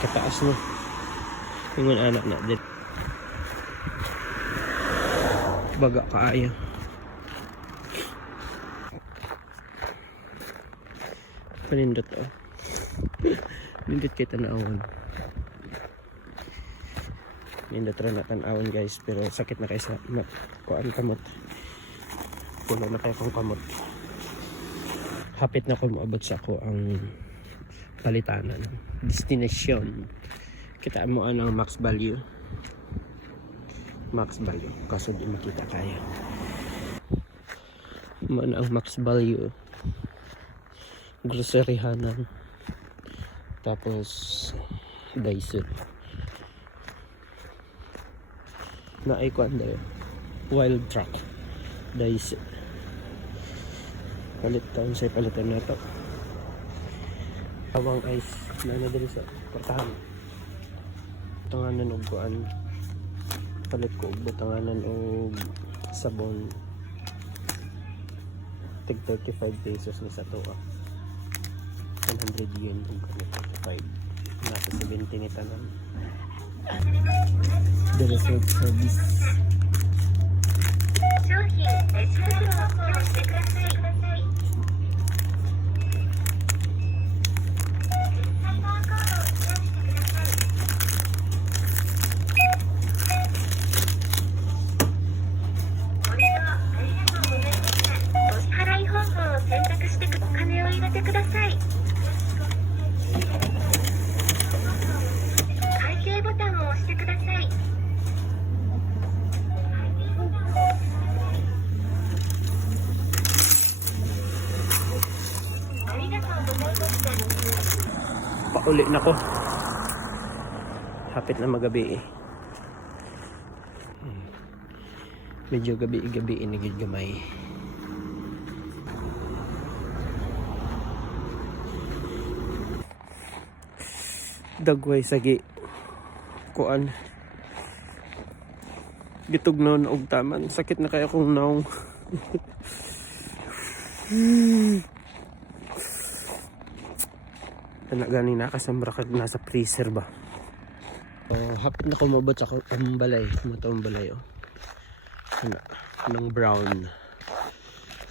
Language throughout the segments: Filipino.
Kataas mo. Ingon anak na din. Baga kaayo. Panindot oh. Nindot kay tanawon. Nindot ra na tanawon guys, pero sakit na kay sa kuan kamot. Puno na kay kong kamot. Hapit na ko maabot sa ako ang palitanan. Destination. Kita mo ang max value. Max value. Kaso di makita kaya. Mana ang max value. Groceryhanan. Tapos Daiso. Naikuan dayo. Wild truck. Daiso. Palit taon sa palitan na ito. Awang ice na nadali sa portahan. Butanganan og kuan. Palit ko butanganan og sabon. Tig 35 pesos na sa tuwa. 100 yen kung 35. Nasa 70 ni tanan. The resort service. 商品レシートを付与してください。Pauli na ko. Hapit na magabi eh. Medyo gabi-gabi inigid gamay. Dagway sagi kuan. Gitugnaw na og taman. Sakit na kaya kong naong. Anak gani nakasambra ka nasa freezer ba. Hapit na kumabot sa balay. Matong balay oh. Nang brown.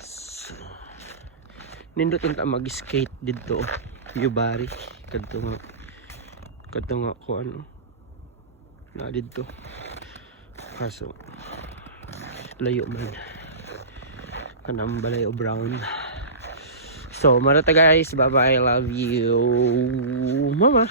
So, nindot unta mag-skate dito oh. Yubari. Kadto nga ko ano. Na dito. Kaso layo man. Kanang balay o brown. So, marata guys. Bye-bye. I love you. Mama.